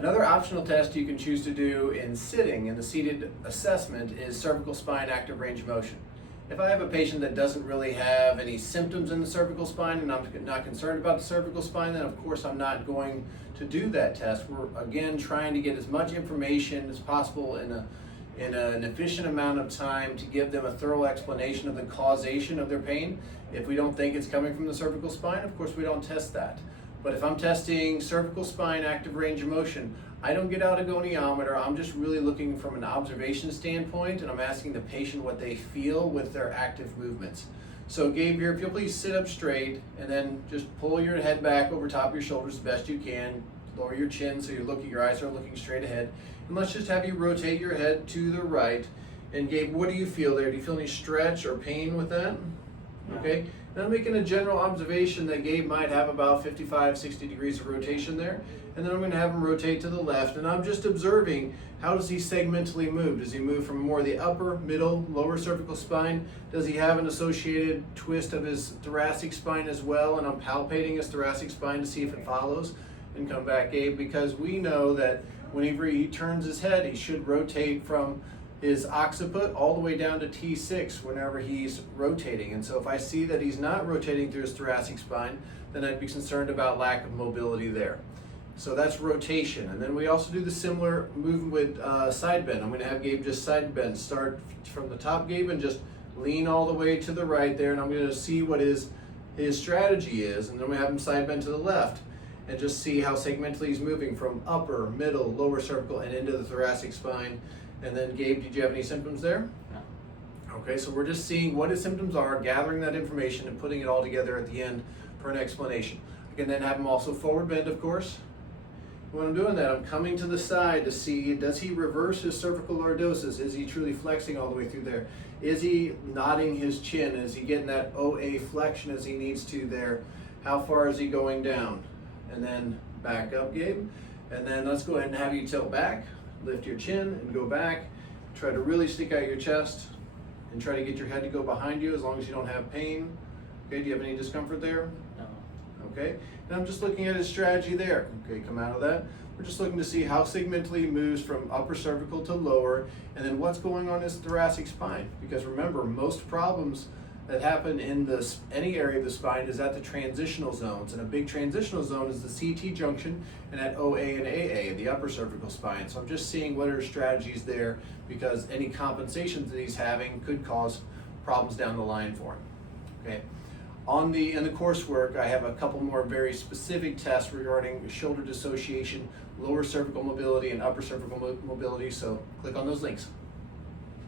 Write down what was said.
Another optional test you can choose to do in sitting in the seated assessment is cervical spine active range of motion. If I have a patient that doesn't really have any symptoms in the cervical spine and I'm not concerned about the cervical spine, then of course I'm not going to do that test. We're again trying to get as much information as possible in an efficient amount of time to give them a thorough explanation of the causation of their pain. If we don't think it's coming from the cervical spine, of course we don't test that. But if I'm testing cervical spine active range of motion, I don't get out a goniometer. I'm just really looking from an observation standpoint, and I'm asking the patient what they feel with their active movements. So Gabe here, if you'll please sit up straight and then just pull your head back over top of your shoulders as best you can. Lower your chin so your eyes are looking straight ahead. And let's just have you rotate your head to the right. And Gabe, what do you feel there? Do you feel any stretch or pain with that? Okay. Now I'm making a general observation that Gabe might have about 55, 60 degrees of rotation there. And then I'm going to have him rotate to the left. And I'm just observing, how does he segmentally move? Does he move from more the upper, middle, lower cervical spine? Does he have an associated twist of his thoracic spine as well? And I'm palpating his thoracic spine to see if it follows. And come back, Gabe, because we know that whenever he turns his head, he should rotate from his occiput all the way down to T6 whenever he's rotating. And so if I see that he's not rotating through his thoracic spine, then I'd be concerned about lack of mobility there. So that's rotation. And then we also do the similar movement with side bend. I'm going to have Gabe just side bend. Start from the top, Gabe, and just lean all the way to the right there. And I'm going to see what his strategy is. And then we have him side bend to the left. And just see how segmentally he's moving from upper, middle, lower cervical, and into the thoracic spine. And then Gabe, did you have any symptoms there? No. Okay, so we're just seeing what his symptoms are, gathering that information, and putting it all together at the end for an explanation. I can then have him also forward bend, of course. When I'm doing that, I'm coming to the side to see, does he reverse his cervical lordosis? Is he truly flexing all the way through there? Is he nodding his chin? Is he getting that OA flexion as he needs to there? How far is he going down? And then back up, Gabe. And then let's go ahead and have you tilt back, lift your chin and go back. Try to really stick out your chest and try to get your head to go behind you as long as you don't have pain. Okay, do you have any discomfort there? No. Okay, and I'm just looking at his strategy there. Okay, come out of that. We're just looking to see how segmentally he moves from upper cervical to lower, and then what's going on in his thoracic spine. Because remember, most problems that happen in any area of the spine is at the transitional zones, and a big transitional zone is the CT junction and at OA and AA, the upper cervical spine. So I'm just seeing what are strategies there, because any compensations that he's having could cause problems down the line for him. Okay. In the coursework, I have a couple more very specific tests regarding shoulder dissociation, lower cervical mobility, and upper cervical mobility. So click on those links.